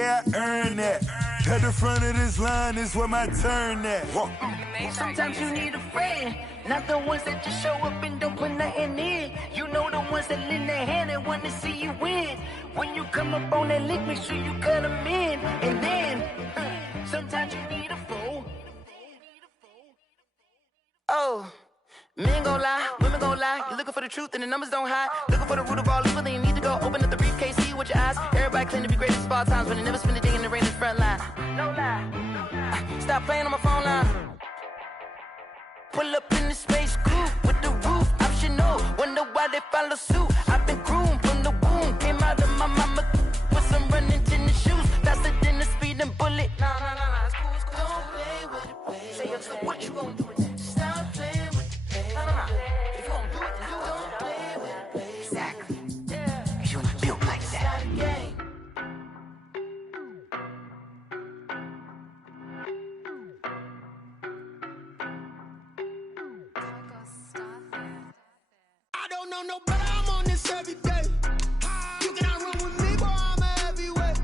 yeah, I earned that. At the front of this line is where my turn at. Sometimes you need a friend, not the ones that just show up and don't put nothing in. You know the ones that lend their hand and want to see you win. When you come up on that lick, make sure you cut them in. And then, sometimes you need a foe. Oh, men gon' lie, women gon' lie. You're looking for the truth and the numbers don't hide. Looking for the root of all evil, then you need to go open up the briefcase, see with your eyes. Everybody claim to be greatest of all times, but they never spend a day in the rain in the front line. No lie. Stop playing on my phone line. Pull up in the space coupe with the roof optional. Wonder why they follow suit. I've been groomed from the womb. Came out of my mama with some running tennis shoes. Faster than the speeding bullet. Nah, it's cool, it's cool. Don't play with it, baby. Say so what you gonna do with it? Stop playing with it, baby. Nah. If you gonna do it, then do it. Don't play with it, baby. Exactly. Yeah. Cause you're not built like that. No better, I'm on this every day. You cannot run with me, boy, I'm a heavyweight.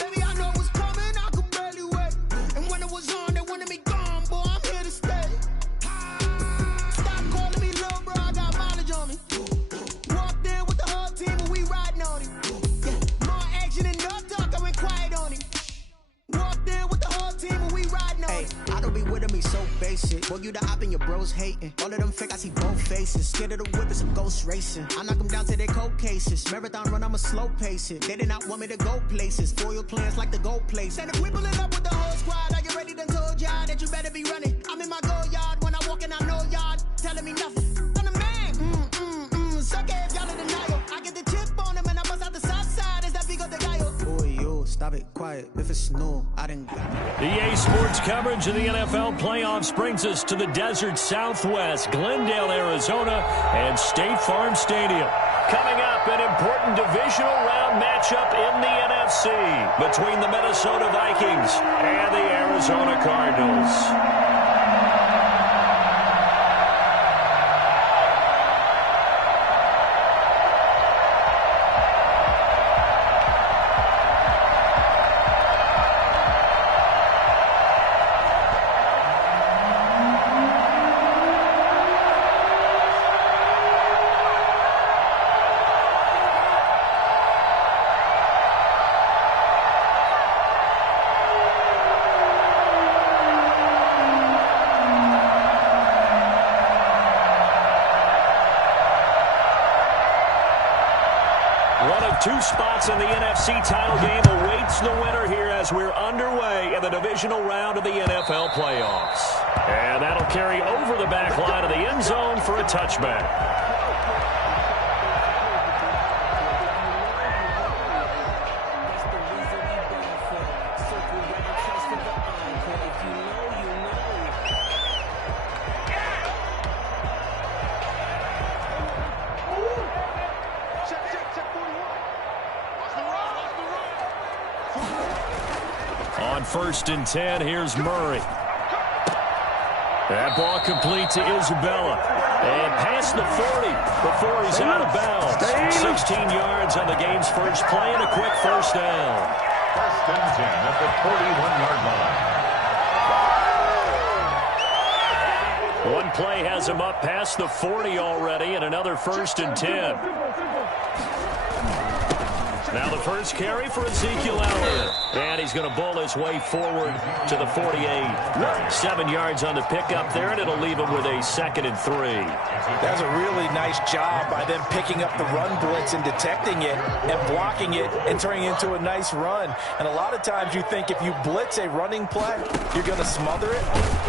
Baby, I know what's coming, I could barely wait. And when it was on, they wanted me gone, boy, I'm here to stay. Stop calling me little bro, I got mileage on me. Walked in with the whole team and we riding on him. Yeah, more action and no talk, I went quiet on him. Walked in with the whole team and we riding on him. I don't be with me so basic. Boy, you the op and your bros hating. All of them fake, I see both faces. Scared of the whip and some ghost racing. I knock them down to their cold cases. Marathon run, I'ma slow pace it. They did not want me to go places. Foil plans like the gold place. And if we pulling up with the whole squad, I get ready to told y'all that you better be running. I'm in my go yard. When I walk in, I know y'all telling me nothing. I'm the man. Suck it if y'all in denial. I get the chip on him and I bust out the south side. Is that Vigo de Gallo? Boy, yo, stop it, quiet. If it's new, I didn't. EA Sports coverage of the NFL playoffs brings us to the desert Southwest, Glendale, Arizona, and State Farm Stadium. Coming up, an important divisional round matchup in the NFC between the Minnesota Vikings and the Arizona Cardinals. Two spots in the NFC title game awaits the winner here as we're underway in the divisional round of the NFL playoffs. And that'll carry over the back line of the end zone for a touchback. First and 10, here's Murray. That ball complete to Isabella. And past the 40 before he's out of bounds. 16 yards on the game's first play and a quick first down. First and 10 at the 41-yard line. One play has him up past the 40 already, and another first and 10. Now the first carry for Ezekiel Elliott. And he's going to bowl his way forward to the 48. 7 yards on the pickup there, and it'll leave him with a 2nd and 3. That's a really nice job by them picking up the run blitz and detecting it and blocking it and turning it into a nice run. And a lot of times you think if you blitz a running play, you're going to smother it.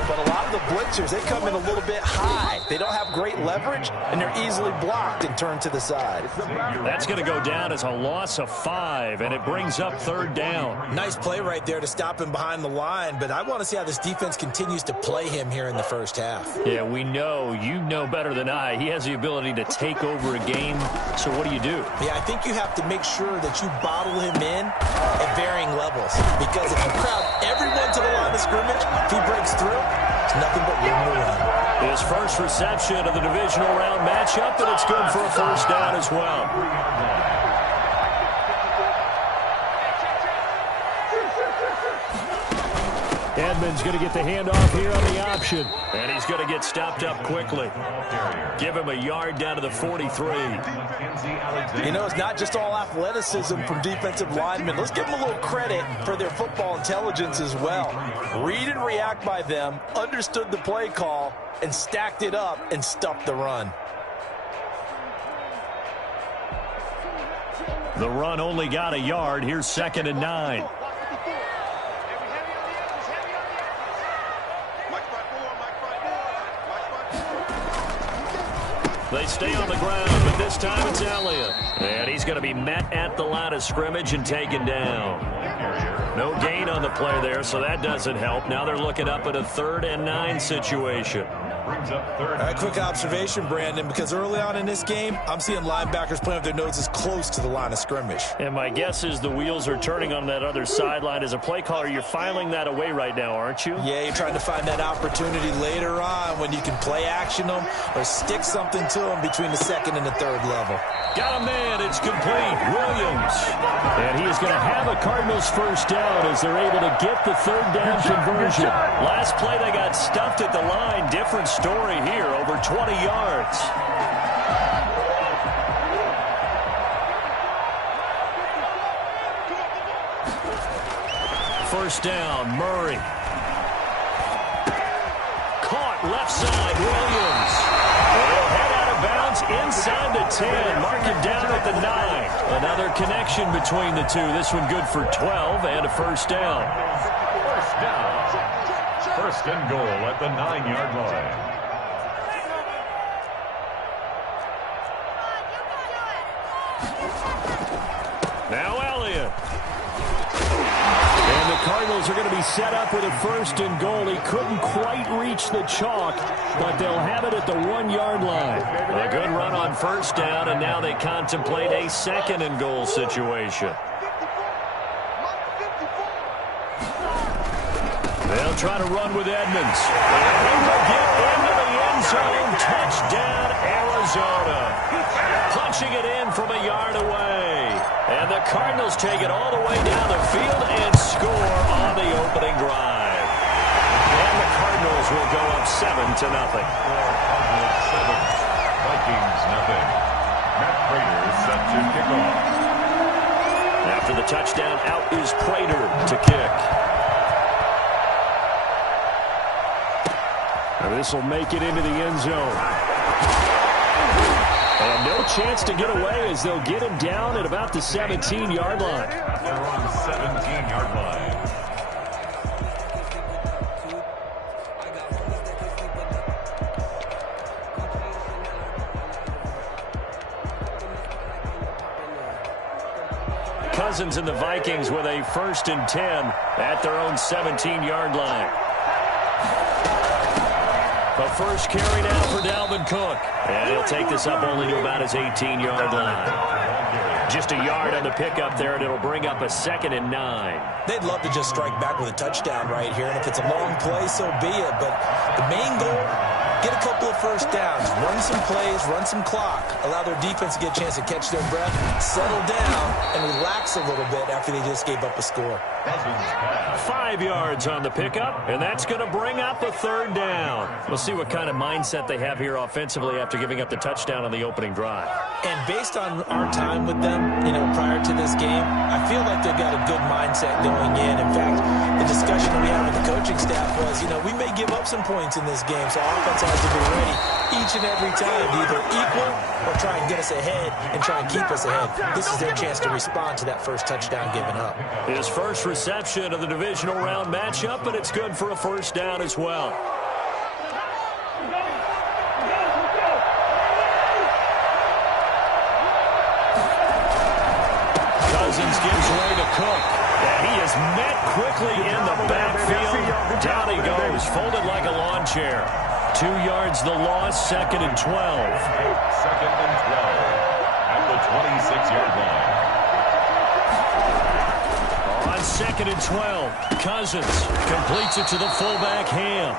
But a lot of the blitzers, they come in a little bit high. They don't have great leverage, and they're easily blocked and turned to the side. That's going to go down as a loss of 5, and it brings up 3rd down. Nice play right there to stop him behind the line, but I want to see how this defense continues to play him here in the first half. Yeah, we know, you know better than I, he has the ability to take over a game, so what do you do? Yeah, I think you have to make sure that you bottle him in at varying levels, because if you crowd everyone to the line of scrimmage, if he breaks through, it's nothing but room to run. His first reception of the divisional round matchup, and it's good for a first down as well. Edmonds going to get the handoff here on the option. And he's going to get stopped up quickly. Give him a yard down to the 43. You know, it's not just all athleticism from defensive linemen. Let's give them a little credit for their football intelligence as well. Read and react by them, understood the play call, and stacked it up and stuffed the run. The run only got a yard. Here's 2nd and 9. They stay on the ground, but this time it's Elliott. And he's going to be met at the line of scrimmage and taken down. No gain on the play there, so that doesn't help. Now they're looking up at a 3rd and 9 situation. A quick observation, Brandon, because early on in this game, I'm seeing linebackers playing with their noses close to the line of scrimmage. And my guess is the wheels are turning on that other sideline. As a play caller, you're filing that away right now, aren't you? Yeah, you're trying to find that opportunity later on when you can play action them or stick something to them between the 2nd and the 3rd level. Got a man. It's complete. Williams. And he is going to have a Cardinals first down as they're able to get the 3rd down conversion. Last play, they got stuffed at the line. Different story here, over 20 yards. First down, Murray. Caught left side, Williams. They'll head out of bounds inside the 10. Mark it down at the 9. Another connection between the two. This one good for 12 and a first down. First down. First and goal at the 9-yard line. Now Elliott. And the Cardinals are going to be set up with a 1st and goal. He couldn't quite reach the chalk, but they'll have it at the 1-yard line. A good run on first down, and now they contemplate a 2nd and goal situation. They'll try to run with Edmonds. And he will get into the end zone. Touchdown, Arizona. Punching it in from a yard away. And the Cardinals take it all the way down the field and score on the opening drive. And the Cardinals will go up 7-0. Vikings nothing. Matt Prater is set to kick off. After the touchdown, out is Prater to kick. And this will make it into the end zone. And no chance to get away as they'll get him down at about the 17-yard line. They're on the 17-yard line. Cousins and the Vikings with a 1st and 10 at their own 17-yard line. The first carry now for Dalvin Cook. And he'll take this up only to about his 18-yard line. Just a yard on the pickup there, and it'll bring up a 2nd and 9. They'd love to just strike back with a touchdown right here, and if it's a long play, so be it. But the main goal, get a couple of first downs, run some plays, run some clock, allow their defense to get a chance to catch their breath, settle down, and relax a little bit after they just gave up a score. 5 yards on the pickup, and that's going to bring up a 3rd down. We'll see what kind of mindset they have here offensively after giving up the touchdown on the opening drive. And based on our time with them, prior to this game, I feel like they've got a good mindset going in. In fact, the discussion that we had with the coaching staff was, we may give up some points in this game, so our offense has to be ready each and every time to either equal or try and get us ahead and try and keep us ahead. This is their chance to respond to that first touchdown given up. His first reception of the divisional round matchup, but it's good for a first down as well. Cousins gives way to Cook. And he is met quickly in the backfield. Down he goes, folded like a lawn chair. 2 yards the loss, 2nd and 12. 2nd and 12 at the 26-yard line. On 2nd and 12, Cousins completes it to the fullback Ham.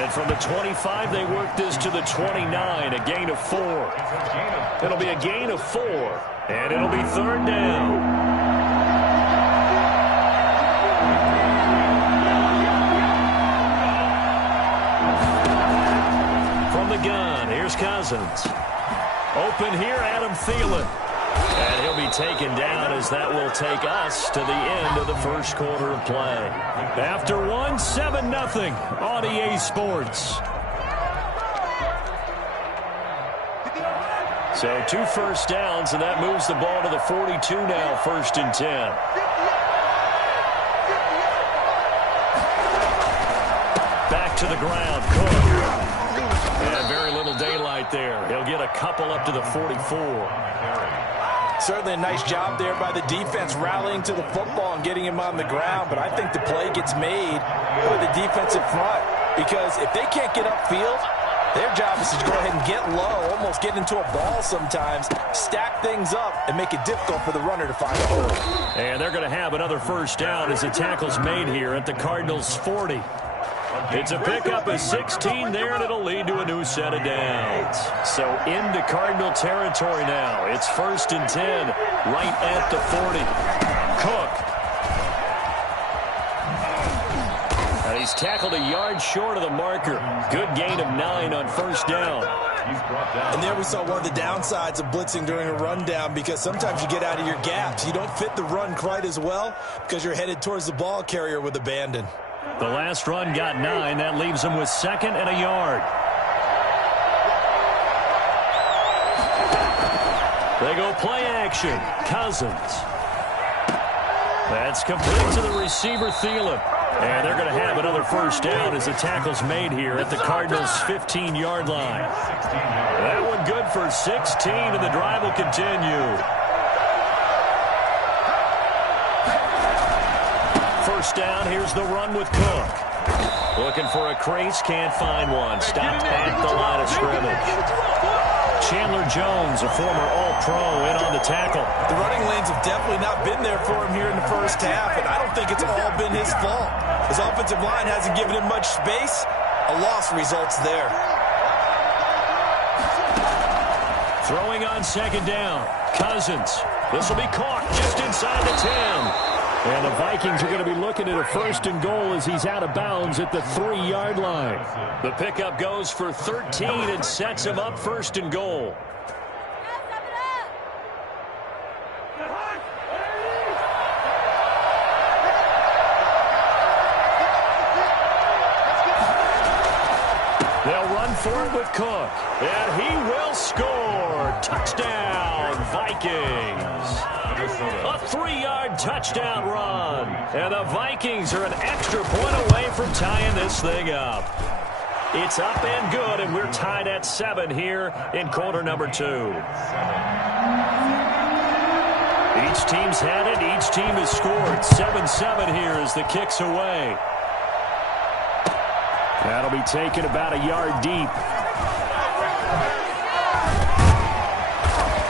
And from the 25, they work this to the 29, a gain of 4. It'll be a gain of 4, and it'll be 3rd down. Cousins. Open here, Adam Thielen. And he'll be taken down as that will take us to the end of the first quarter of play. After 7-0 on EA Sports. So 2 first downs, and that moves the ball to the 42 now, 1st and 10. Back to the ground, Cook. And very little daylight there. He'll get a couple up to the 44. Certainly a nice job there by the defense rallying to the football and getting him on the ground, but I think the play gets made by the defensive front because if they can't get upfield, their job is to go ahead and get low, almost get into a ball sometimes, stack things up, and make it difficult for the runner to find a hole. And they're going to have another first down as the tackle's made here at the Cardinals' 40. It's a pickup of 16 there, and it'll lead to a new set of downs. So into Cardinal territory now. It's 1st and 10, right at the 40. Cook. And he's tackled a yard short of the marker. Good gain of 9 on first down. And there we saw one of the downsides of blitzing during a rundown because sometimes you get out of your gaps. You don't fit the run quite as well because you're headed towards the ball carrier with abandon. The last run got 9. That leaves them with 2nd and a yard. They go play action. Cousins. That's complete to the receiver, Thielen. And they're going to have another first down as the tackle's made here at the Cardinals' 15-yard line. That one good for 16, and the drive will continue. First down, here's the run with Cook. Looking for a crease, can't find one. Stopped at the line of scrimmage. Chandler Jones, a former All-Pro, in on the tackle. The running lanes have definitely not been there for him here in the first half, and I don't think it's all been his fault. His offensive line hasn't given him much space. A loss results there. Throwing on 2nd down. Cousins. This will be caught just inside the 10. And the Vikings are going to be looking at a 1st and goal as he's out of bounds at the 3-yard line. The pickup goes for 13 and sets him up 1st and goal. They'll run for it with Cook. And he will score. Touchdown, Vikings. A 3-yard touchdown run. And the Vikings are an extra point away from tying this thing up. It's up and good, and we're tied at 7 here in quarter number 2. Each team's had it. Each team has scored. 7-7 here as the kick's away. That'll be taken about a yard deep.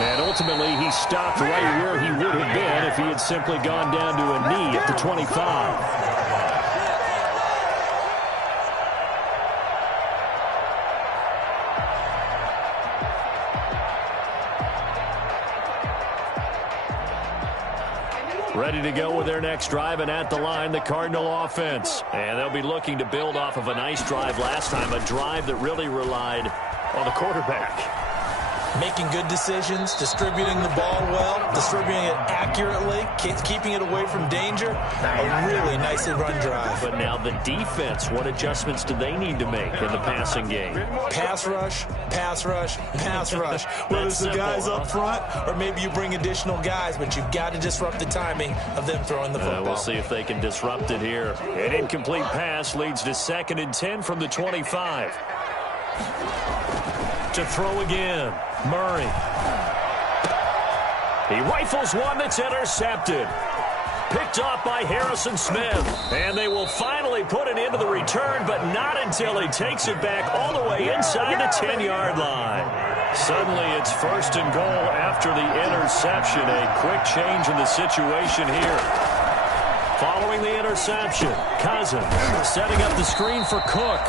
And ultimately, he stopped right where he would have been if he had simply gone down to a knee at the 25. Ready to go with their next drive, and at the line, the Cardinal offense. And they'll be looking to build off of a nice drive last time, a drive that really relied on the quarterback. Making good decisions, distributing the ball well, distributing it accurately, keeping it away from danger. A really nicely run drive. But now the defense, what adjustments do they need to make in the passing game? Pass rush, pass rush, pass rush. Whether it's the guys up front or maybe you bring additional guys, but you've got to disrupt the timing of them throwing the football. We'll see if they can disrupt it here. An incomplete pass leads to 2nd and 10 from the 25. To throw again. Murray. He rifles one that's intercepted. Picked off by Harrison Smith. And they will finally put it into the return, but not until he takes it back all the way inside the 10-yard line. Suddenly it's 1st and goal after the interception. A quick change in the situation here. Following the interception, Cousins setting up the screen for Cook.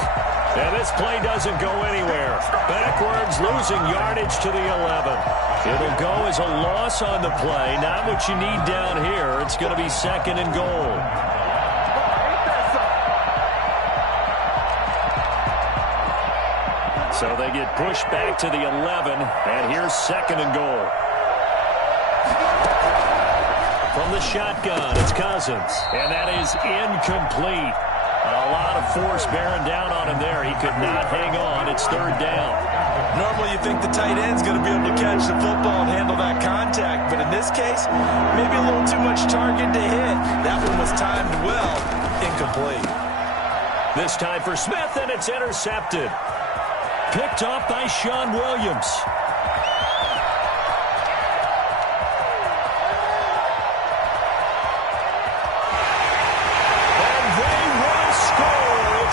And this play doesn't go anywhere. Backwards, losing yardage to the 11. It'll go as a loss on the play. Not what you need down here. It's going to be 2nd and goal. So they get pushed back to the 11, and here's 2nd and goal. From the shotgun, it's Cousins, and that is incomplete. A lot of force bearing down on him there. He could not hang on. It's 3rd down. Normally you think the tight end's going to be able to catch the football and handle that contact, but in this case, maybe a little too much target to hit. That one was timed well. Incomplete. This time for Smith, and it's intercepted. Picked off by Sean Williams.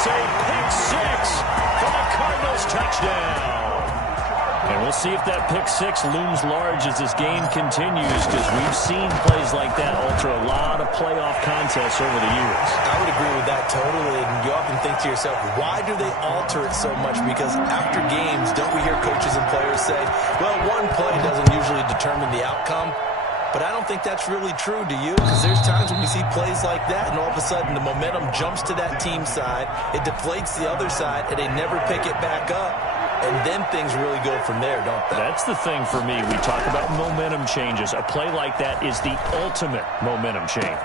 A pick 6 for the Cardinals touchdown. And we'll see if that pick 6 looms large as this game continues, because we've seen plays like that alter a lot of playoff contests over the years. I would agree with that totally. And you often think to yourself, why do they alter it so much? Because after games, don't we hear coaches and players say, well, one play doesn't usually determine the outcome? But I don't think that's really true, do you? Because there's times when we see plays like that, and all of a sudden the momentum jumps to that team side, it deflates the other side, and they never pick it back up. And then things really go from there, don't they? That's the thing for me. We talk about momentum changes. A play like that is the ultimate momentum change.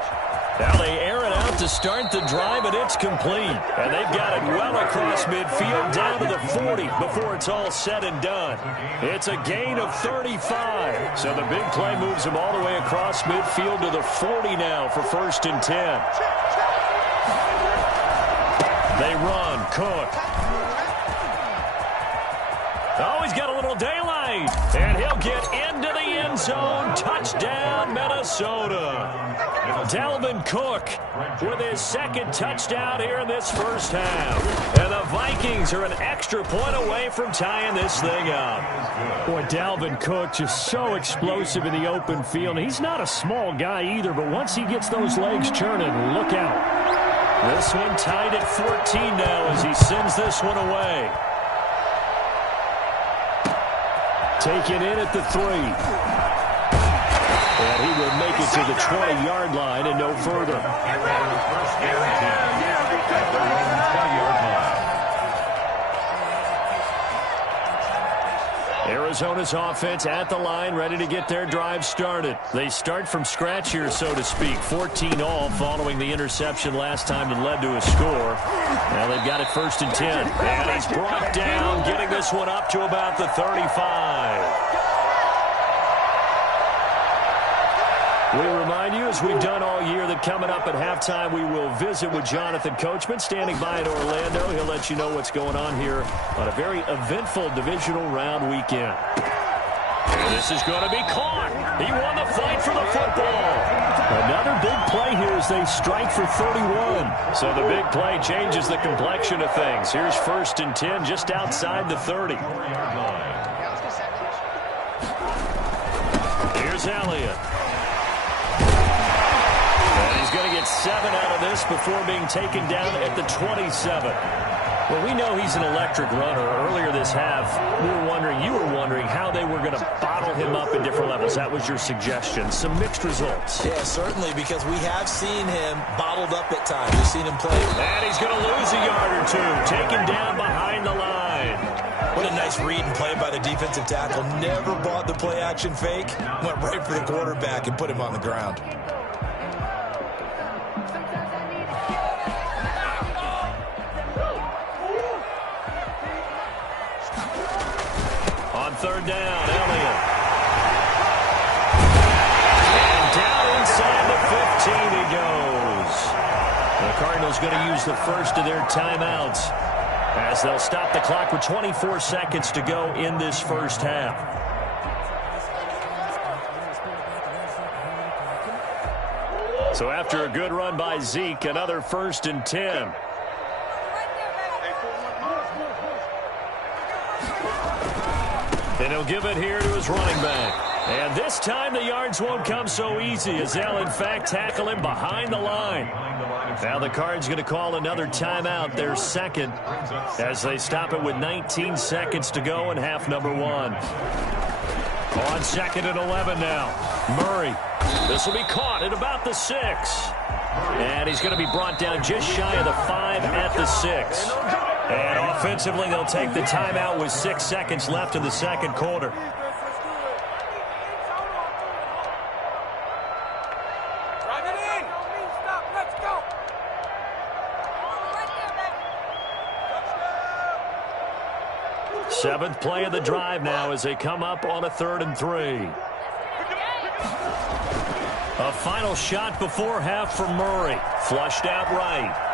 Now they air it out to start the drive, and it's complete. And they've got it well across midfield down to the 40 before it's all said and done. It's a gain of 35. So the big play moves them all the way across midfield to the 40 now for 1st and 10. They run. Cook. Oh, he's got a little daylight. And he'll get into the end zone. Touchdown, Minnesota. Dalvin Cook with his 2nd touchdown here in this first half. And the Vikings are an extra point away from tying this thing up. Boy, Dalvin Cook just so explosive in the open field. He's not a small guy either, but once he gets those legs churning, look out. This one tied at 14 now as he sends this one away. Taken in at the 3. And he will make it to the 20-yard line and no further. Arizona's offense at the line, ready to get their drive started. They start from scratch here, so to speak. 14 all following the interception last time that led to a score. Now they've got it 1st and 10. And he's brought down, getting this one up to about the 35. We remind you, as we've done all year, that coming up at halftime, we will visit with Jonathan Coachman, standing by in Orlando. He'll let you know what's going on here on a very eventful divisional round weekend. And this is going to be caught. He won the fight for the football. Another big play here as they strike for 31. So the big play changes the complexion of things. Here's 1st and 10 just outside the 30. Here's Elliott. He's going to get 7 out of this before being taken down at the 27. Well, we know he's an electric runner. Earlier this half, you were wondering how they were going to bottle him up at different levels. That was your suggestion. Some mixed results. Yeah, certainly, because we have seen him bottled up at times. We've seen him play. And he's going to lose a yard or two. Taken down behind the line. What a nice read and play by the defensive tackle. Never bought the play-action fake. Went right for the quarterback and put him on the ground. On 3rd down, Elliott. And down inside the 15 he goes. The Cardinals going to use the first of their timeouts as they'll stop the clock with 24 seconds to go in this first half. So after a good run by Zeke, another 1st and 10. And he'll give it here to his running back. And this time the yards won't come so easy as they'll, in fact, tackle him behind the line. Now the Cards going to call another timeout, their 2nd, as they stop it with 19 seconds to go in half number 1. On 2nd and 11 now. Murray. This will be caught at about the 6. And he's going to be brought down just shy of the 5 at the 6. And offensively, they'll take the timeout with 6 seconds left in the second quarter. Seventh play of the drive now as they come up on a 3rd and 3. A final shot before half for Murray. Flushed out right.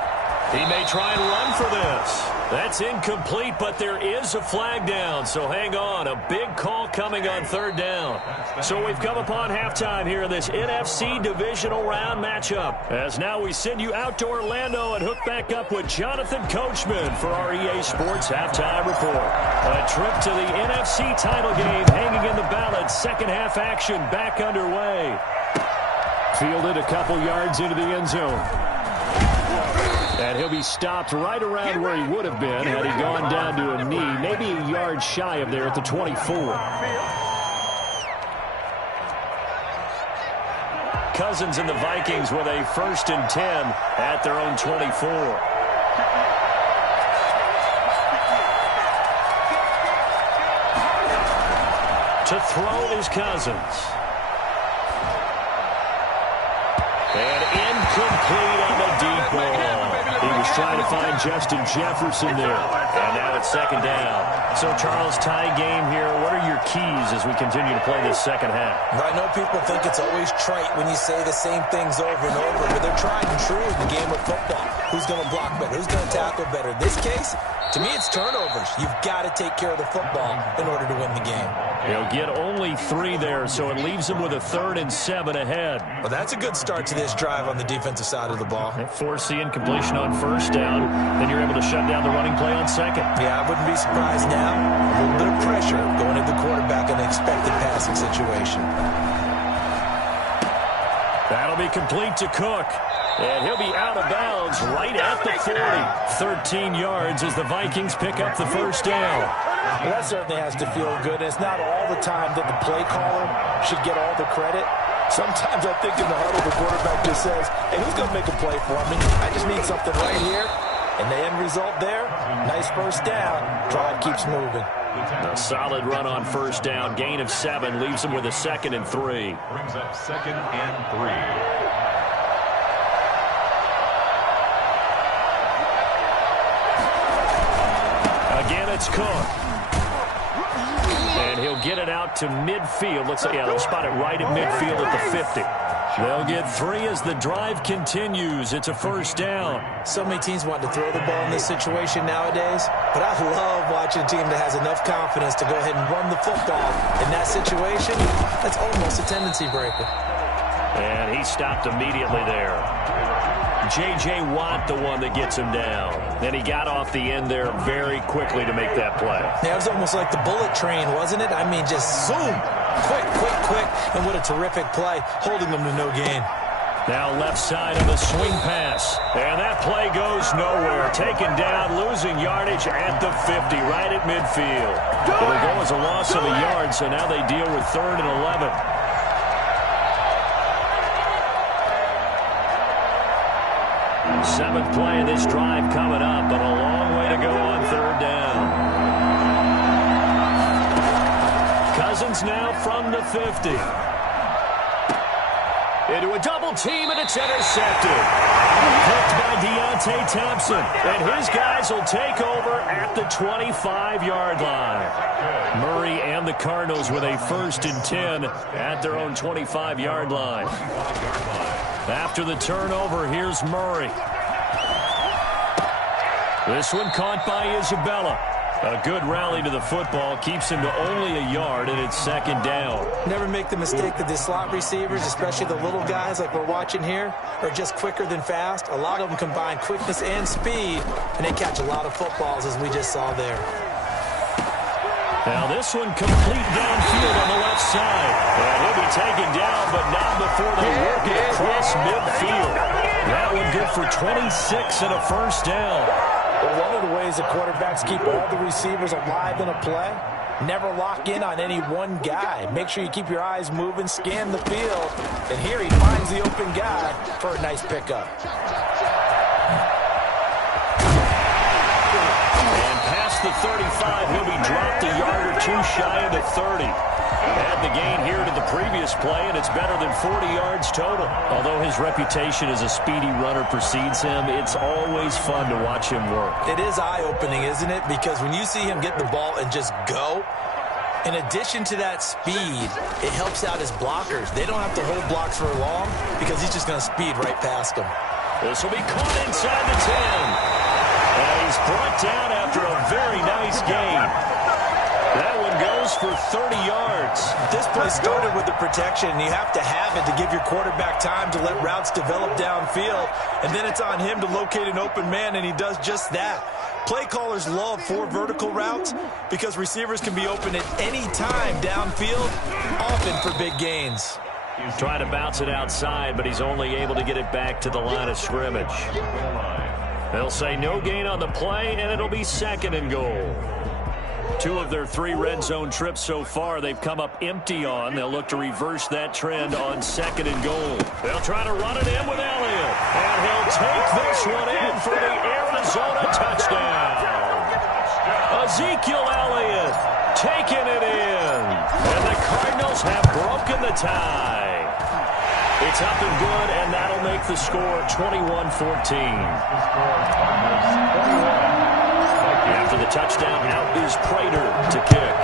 He may try and run for this. That's incomplete, but there is a flag down, so hang on. A big call coming on 3rd down. So we've come upon halftime here in this NFC divisional round matchup. As now we send you out to Orlando and hook back up with Jonathan Coachman for our EA Sports Halftime Report. A trip to the NFC title game hanging in the balance. Second half action back underway. Fielded a couple yards into the end zone. And he'll be stopped right around where he would have been had he gone down to a knee, maybe a yard shy of there at the 24. Cousins and the Vikings with a 1st and 10 at their own 24. To throw is Cousins. And incomplete on the deep ball. He was trying to find Justin Jefferson there. And now it's 2nd down. So, Charles, tie game here. What are your keys as we continue to play this second half? I know people think it's always trite when you say the same things over and over, but they're tried and true in the game of football. Who's going to block better? Who's going to tackle better? In this case, to me, it's turnovers. You've got to take care of the football in order to win the game. He'll get only 3 there, so it leaves him with a 3rd and 7 ahead. Well, that's a good start to this drive on the defensive side of the ball. Force the incompletion on 1st down, then you're able to shut down the running play on 2nd. Yeah, I wouldn't be surprised now. A little bit of pressure going into the quarterback in an expected passing situation. That'll be complete to Cook. And he'll be out of bounds right at the 40. 13 yards as the Vikings pick up the 1st down. Well, that certainly has to feel good. It's not all the time that the play caller should get all the credit. Sometimes I think in the huddle the quarterback just says, hey, who's going to make a play for me? I just need something right here. And the end result there, nice 1st down. Drive keeps moving. A solid run on 1st down. Gain of 7 leaves him with a 2nd and 3. Brings up 2nd and 3. Again, it's Cook. And he'll get it out to midfield. Looks like, yeah, they'll spot it right at midfield at the 50. They'll get 3 as the drive continues. It's a 1st down. So many teams want to throw the ball in this situation nowadays, but I love watching a team that has enough confidence to go ahead and run the football. In that situation, that's almost a tendency breaker. And he stopped immediately there. J.J. Watt, the one that gets him down. Then he got off the end there very quickly to make that play. Yeah, it was almost like the bullet train, wasn't it? I mean, just zoom. Quick, quick, quick. And what a terrific play, holding them to no gain. Now left side of the swing pass. And that play goes nowhere. Taken down, losing yardage at the 50, right at midfield. It'll go as a loss of a yard, so now they deal with 3rd and 11. Seventh play of this drive coming up, but a long way to go on 3rd down. Cousins now from the 50. Into a double team, and it's intercepted. Picked by Deontay Thompson. And his guys will take over at the 25-yard line. Murray and the Cardinals with a 1st and 10 at their own 25-yard line. After the turnover, here's Murray. This one caught by Isabella. A good rally to the football keeps him to only a yard, and it's 2nd down. Never make the mistake that the slot receivers, especially the little guys like we're watching here, are just quicker than fast. A lot of them combine quickness and speed, and they catch a lot of footballs, as we just saw there. Now this one complete downfield on the left side. And he'll be taken down, but not before they work it across midfield. That one good for 26 and a 1st down. Well, one of the ways the quarterbacks keep all the receivers alive in a play, never lock in on any one guy. Make sure you keep your eyes moving, scan the field, and here he finds the open guy for a nice pickup. shy of the 30. Add the gain here to the previous play, and it's better than 40 yards total. Although his reputation as a speedy runner precedes him, it's always fun to watch him work. It is eye-opening, isn't it? Because when you see him get the ball and just go, in addition to that speed, it helps out his blockers. They don't have to hold blocks for long because he's just going to speed right past them. This will be caught inside the 10. And he's brought down after a very nice gain. That one goes for 30 yards. This play started with the protection, and you have to have it to give your quarterback time to let routes develop downfield. And then it's on him to locate an open man, and he does just that. Play callers love 4 vertical routes because receivers can be open at any time downfield, often for big gains. He's trying to bounce it outside, but he's only able to get it back to the line of scrimmage. They'll say no gain on the play, and it'll be 2nd and goal. 2 of their 3 red zone trips so far they've come up empty on. They'll look to reverse that trend on 2nd and goal. They'll try to run it in with Elliott, and he'll take this one in for the Arizona touchdown. Ezekiel Elliott taking it in, and the Cardinals have broken the tie. It's up and good, and that'll make the score 21-14. After the touchdown, out is Prater to kick.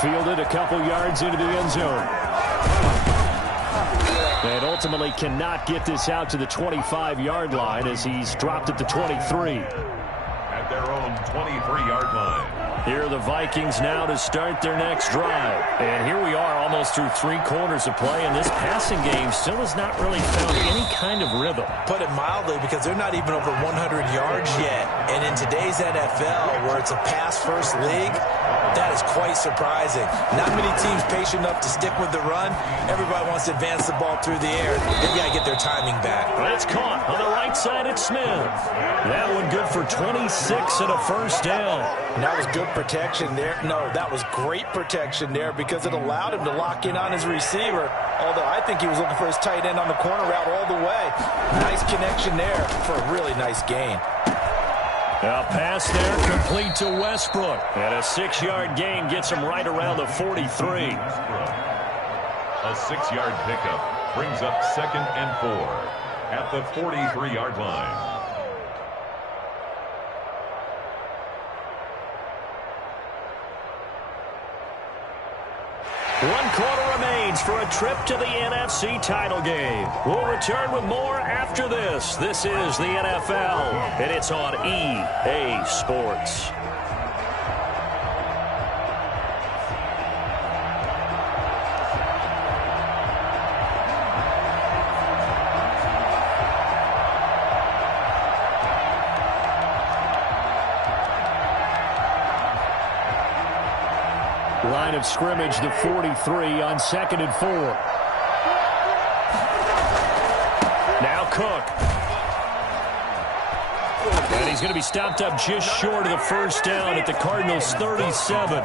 Fielded a couple yards into the end zone. And ultimately cannot get this out to the 25-yard line as he's dropped at the 23. At their own 23-yard line. Here are the Vikings now to start their next drive. And here we are almost through 3 quarters of play, and this passing game still has not really found any kind of rhythm. Put it mildly, because they're not even over 100 yards yet. And in today's NFL, where it's a pass-first league, that is quite surprising. Not many teams patient enough to stick with the run. Everybody wants to advance the ball through the air. They've got to get their timing back. That's caught on the right side at Smith. That one good for 26 and a first down. And that was good protection there. No, that was great protection there because it allowed him to lock in on his receiver. Although I think he was looking for his tight end on the corner route all the way. Nice connection there for a really nice gain. A pass there complete to Westbrook. And a 6-yard gain gets him right around the 43. A 6-yard pickup brings up 2nd and 4 at the 43-yard line. One quarter remains for a trip to the NFC title game. We'll return with more after this. This is the NFL, and it's on EA Sports. Line of scrimmage, the 43 on 2nd and 4. Now Cook. And he's going to be stopped up just short of the first down at the Cardinals' 37.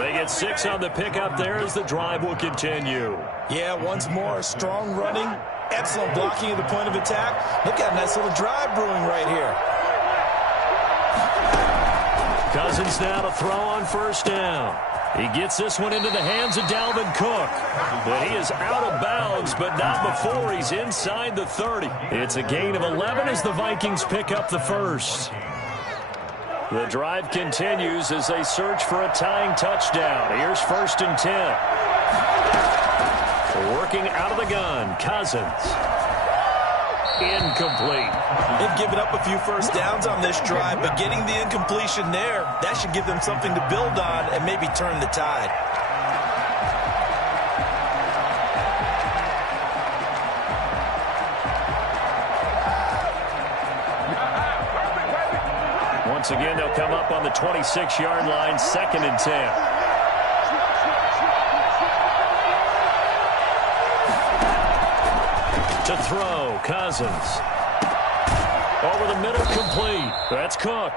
They get 6 on the pickup there as the drive will continue. Yeah, once more, strong running, excellent blocking at the point of attack. Look at a nice little drive brewing right here. Cousins now to throw on first down. He gets this one into the hands of Dalvin Cook. But he is out of bounds, but not before he's inside the 30. It's a gain of 11 as the Vikings pick up the first. The drive continues as they search for a tying touchdown. Here's 1st and 10. Working out of the gun, Cousins. Incomplete. They've given up a few first downs on this drive, but getting the incompletion there, that should give them something to build on and maybe turn the tide. Once again, they'll come up on the 26-yard line, 2nd and 10. To throw, Cousins. Over the middle, complete. That's Cook.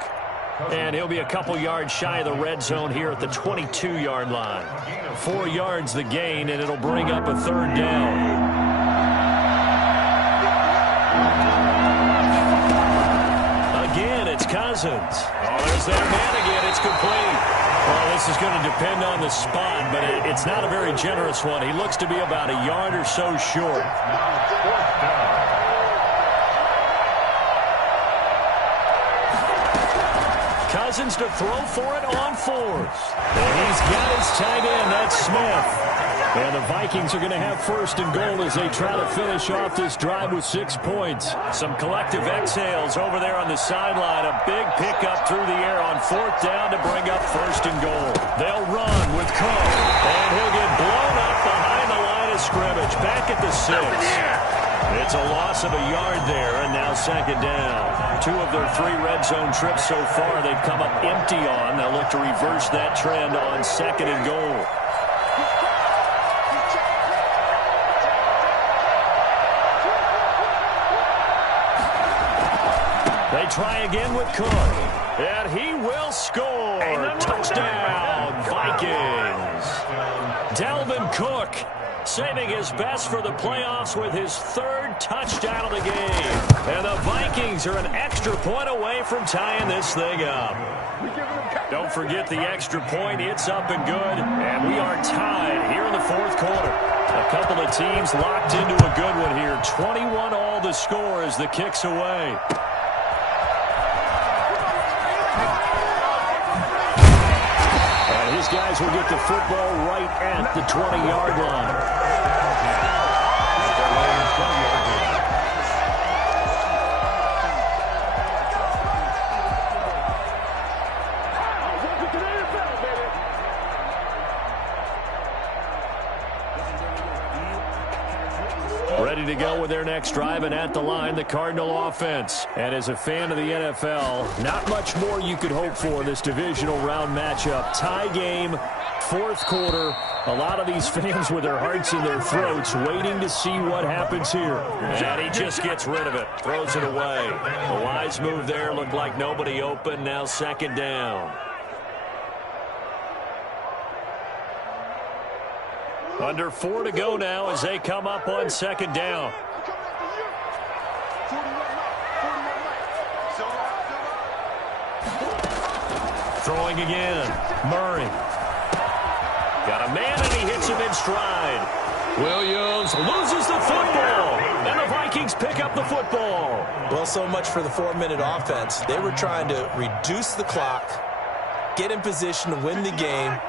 And he'll be a couple yards shy of the red zone here at the 22-yard line. 4 yards the gain, and it'll bring up a 3rd down. Again, it's Cousins. there's that man again. It's complete. Well, this is going to depend on the spot, but it's not a very generous one. He looks to be about a yard or so short. Cousins to throw for it on fourth. And he's got his tight end. That's Smith. And the Vikings are going to have first and goal as they try to finish off this drive with 6 points. Some collective exhales over there on the sideline. A big pickup through the air on fourth down to bring up first and goal. They'll run with Cook. And he'll get blown up behind the line of scrimmage. Back at the 6. It's a loss of a yard there, and now second down. 2 of their 3 red zone trips so far they've come up empty on. They'll look to reverse that trend on second and goal. They try again with Cook, and he will score. Touchdown, Vikings. Dalvin Cook saving his best for the playoffs with his 3rd touchdown of the game. And the Vikings are an extra point away from tying this thing up. Don't forget the extra point. It's up and good. And we are tied here in the 4th quarter. A couple of teams locked into a good one here. 21 all the score as the kick's away. These guys will get the football right at the 20-yard line. Ready to go with their next drive, and at the line, the Cardinal offense. And as a fan of the NFL, not much more you could hope for this divisional round matchup. Tie game, 4th quarter. A lot of these fans with their hearts in their throats waiting to see what happens here. And he just gets rid of it, throws it away. A wise move there, looked like nobody open. Now second down. Under 4 to go now as they come up on second down. Throwing again. Murray. Got a man and he hits him in stride. Williams loses the football. And the Vikings pick up the football. Well, so much for the 4-minute offense. They were trying to reduce the clock, get in position to win the game,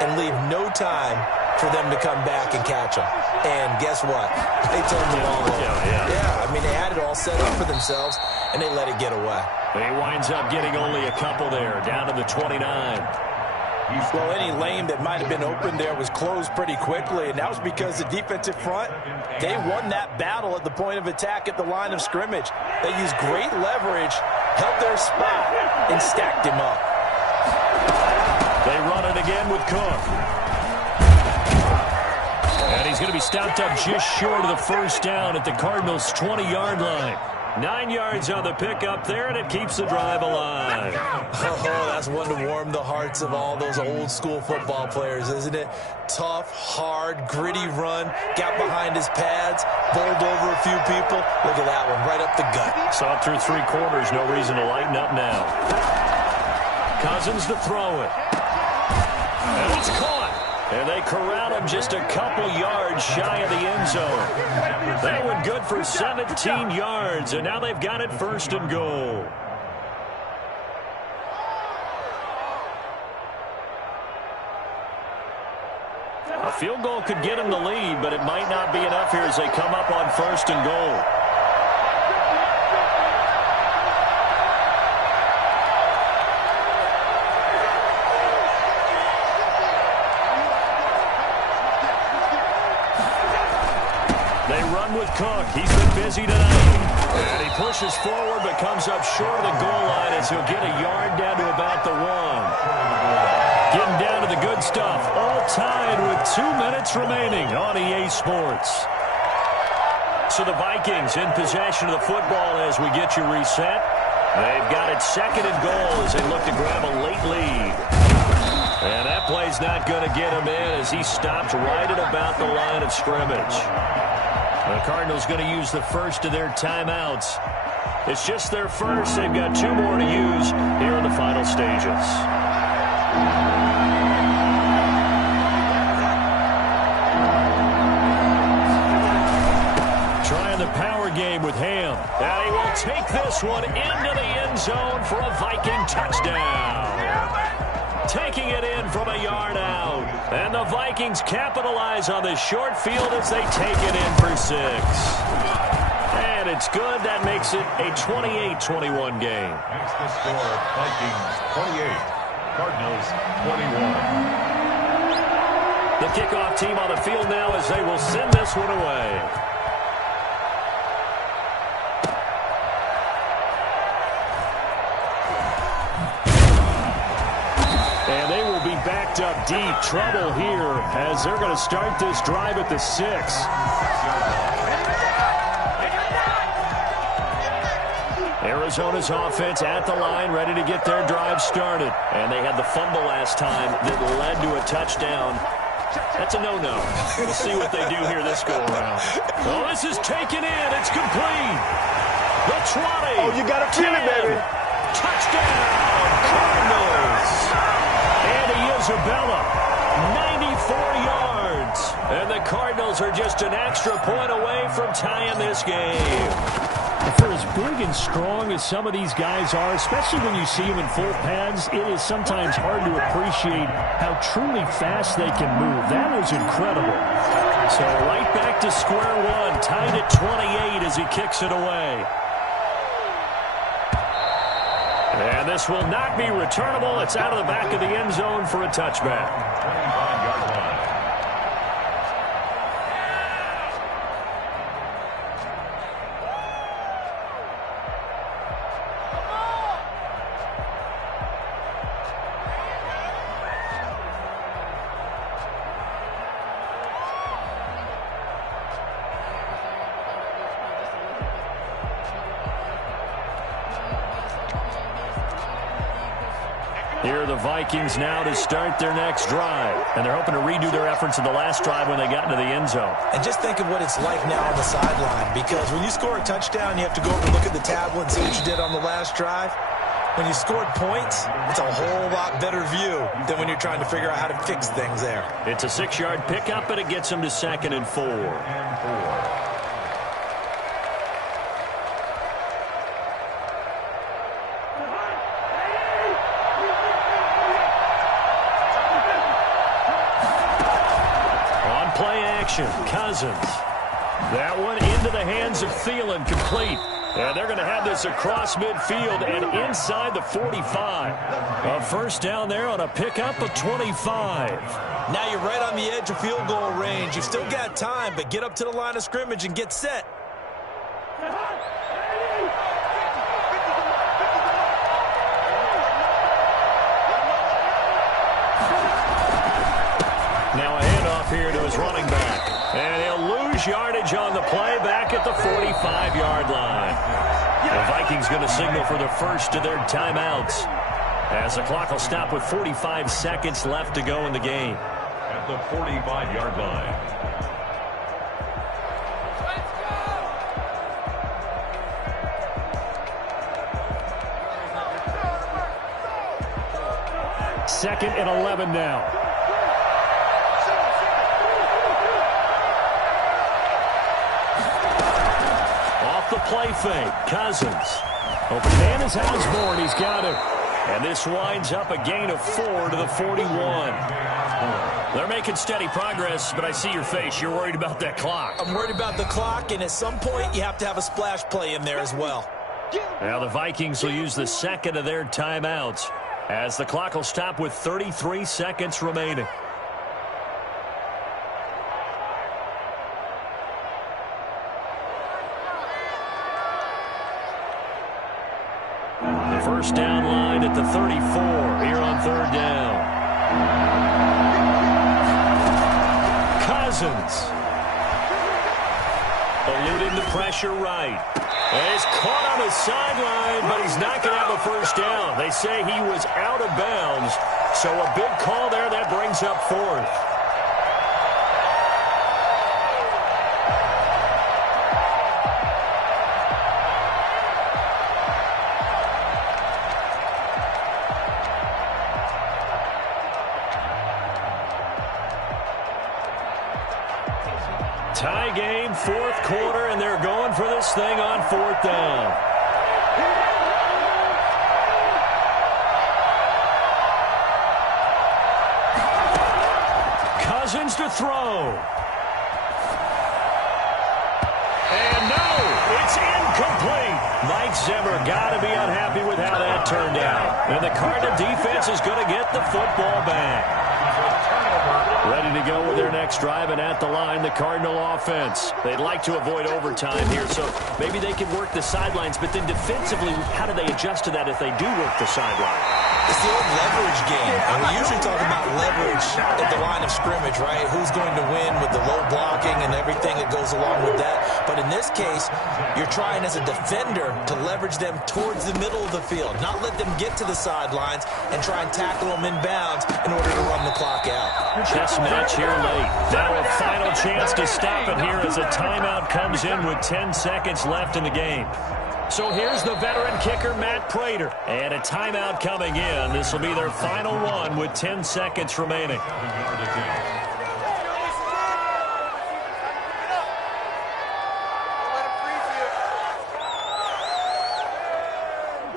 and leave no time for them to come back and catch them. And guess what? They turned the ball over. Yeah, I mean, they had it all set up for themselves, and they let it get away. He winds up getting only a couple there, down to the 29. Well, any lane that might have been open there was closed pretty quickly, and that was because the defensive front, they won that battle at the point of attack at the line of scrimmage. They used great leverage, held their spot, and stacked him up. They run it again with Cook. And he's going to be stopped up just short of the first down at the Cardinals' 20-yard line. 9 yards on the pickup there, and it keeps the drive alive. Oh, that's one to warm the hearts of all those old-school football players, isn't it? Tough, hard, gritty run, got behind his pads, bowled over a few people. Look at that one, right up the gut. Saw it through 3 quarters, no reason to lighten up now. Cousins to throw it. And it's caught. And they corral him just a couple yards shy of the end zone. That one good for 17 yards, and now they've got it first and goal. A field goal could get them the lead, but it might not be enough here as they come up on first and goal. With Cook. He's been busy tonight. And he pushes forward but comes up short of the goal line as he'll get a yard down to about the 1. Getting down to the good stuff. All tied with 2 minutes remaining on EA Sports. So the Vikings in possession of the football as we get you reset. They've got it second and goal as they look to grab a late lead. And that play's not going to get him in as he stopped right at about the line of scrimmage. The Cardinals going to use the first of their timeouts. It's just their first. They've got 2 more to use here in the final stages. Trying the power game with Ham. And he will take this one into the end zone for a Viking touchdown. Taking it in from a yard out. And the Vikings capitalize on this short field as they take it in for 6. And it's good. That makes it a 28-21 game. Makes the score Vikings 28, Cardinals 21. The kickoff team on the field now as they will send this one away. And they will be backed up deep. Trouble here as they're going to start this drive at the 6. Arizona's offense at the line, ready to get their drive started. And they had the fumble last time that led to a touchdown. That's a no-no. We'll see what they do here this go-around. Oh, this is taken in. It's complete. The 20. Oh, you got to feel it, baby. Touchdown, Cardinals. Andy Isabella, 94 yards. And the Cardinals are just an extra point away from tying this game. For as big and strong as some of these guys are, especially when you see them in full pads, it is sometimes hard to appreciate how truly fast they can move. That was incredible. So right back to square one, tied at 28 as he kicks it away. And this will not be returnable. It's out of the back of the end zone for a touchback. 25-yard line. Here are the Vikings now to start their next drive. And they're hoping to redo their efforts in the last drive when they got into the end zone. And just think of what it's like now on the sideline, because when you score a touchdown, you have to go over and look at the tablet and see what you did on the last drive. When you scored points, it's a whole lot better view than when you're trying to figure out how to fix things there. It's a 6-yard pickup, and it gets them to 2nd and 4. Cousins. That one into the hands of Thielen, complete. And they're going to have this across midfield and inside the 45. A first down there on a pickup of 25. Now you're right on the edge of field goal range. You've still got time, but get up to the line of scrimmage and get set. Now a handoff here to his running back. And he'll lose yardage on the play back at the 45-yard line. The Vikings going to signal for the first of their timeouts as the clock will stop with 45 seconds left to go in the game. At the 45-yard line. Second and 11 now. The play fake. Cousins. Open man is Osborne. He's got it. And this winds up a gain of 4 to the 41. They're making steady progress, but I see your face. You're worried about that clock. I'm worried about the clock, and at some point you have to have a splash play in there as well. Now the Vikings will use the second of their timeouts as the clock will stop with 33 seconds remaining. First down line at the 34 here on 3rd down. Cousins. Eluding the pressure right. And he's caught on the sideline, but he's not going to have a first down. They say he was out of bounds. So a big call there that brings up 4th. for this thing on 4th down. Cousins to throw. And no, it's incomplete. Mike Zimmer got to be unhappy with how that turned out. And the Cardinal defense is going to get the football back. Ready to go with their next drive, and at the line, the Cardinal offense. They'd like to avoid overtime here, so maybe they can work the sidelines, but then defensively, how do they adjust to that if they do work the sideline? It's the old leverage game, and we usually talk about leverage at the line of scrimmage, right? Who's going to win with the low blocking and everything that goes along with that. But in this case, you're trying as a defender to leverage them towards the middle of the field, not let them get to the sidelines and try and tackle them in bounds in order to run the clock out. Chess match here late. Now a final chance to stop it here as a timeout comes in with 10 seconds left in the game. So here's the veteran kicker, Matt Prater. And a timeout coming in. This will be their final one with 10 seconds remaining.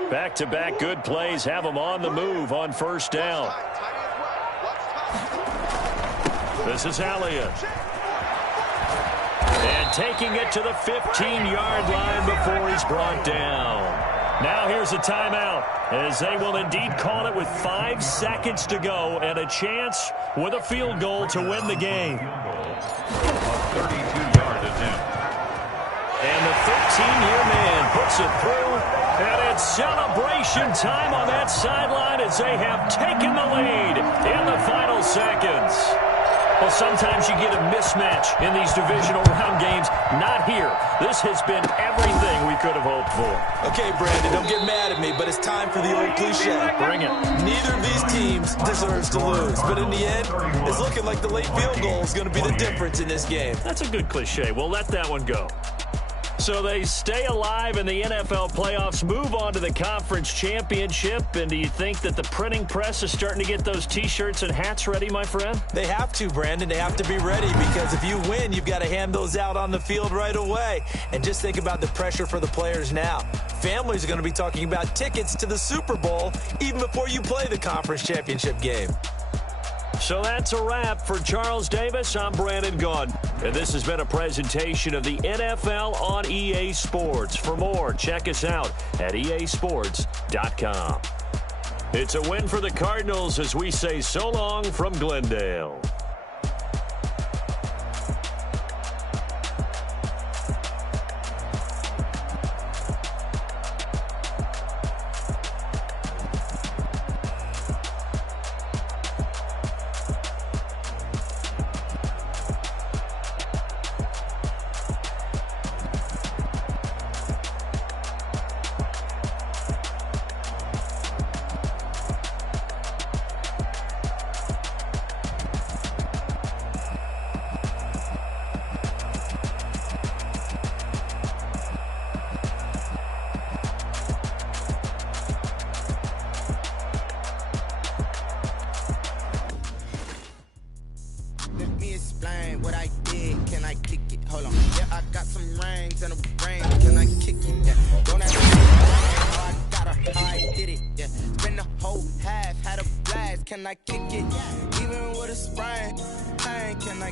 Back-to-back good plays have them on the move on 1st down. This is Elliott. And taking it to the 15-yard line before he's brought down. Now here's a timeout, as they will indeed call it with 5 seconds to go and a chance with a field goal to win the game. A 32-yard attempt. And the 13-year man puts it through, and it's celebration time on that sideline as they have taken the lead in the final seconds. Well, sometimes you get a mismatch in these divisional round games. Not here. This has been everything we could have hoped for. Okay, Brandon, don't get mad at me, but it's time for the old cliche. Bring it. Neither of these teams deserves to lose, but in the end, it's looking like the late field goal is going to be the difference in this game. That's a good cliche. We'll let that one go. So they stay alive in the NFL playoffs, move on to the conference championship, and do you think that the printing press is starting to get those T-shirts and hats ready, my friend? They have to, Brandon. They have to be ready because if you win, you've got to hand those out on the field right away. And just think about the pressure for the players now. Families are going to be talking about tickets to the Super Bowl even before you play the conference championship game. So that's a wrap for Charles Davis. I'm Brandon Gaudin. And this has been a presentation of the NFL on EA Sports. For more, check us out at easports.com. It's a win for the Cardinals as we say so long from Glendale. Can I kick it? Even with a sprain, can I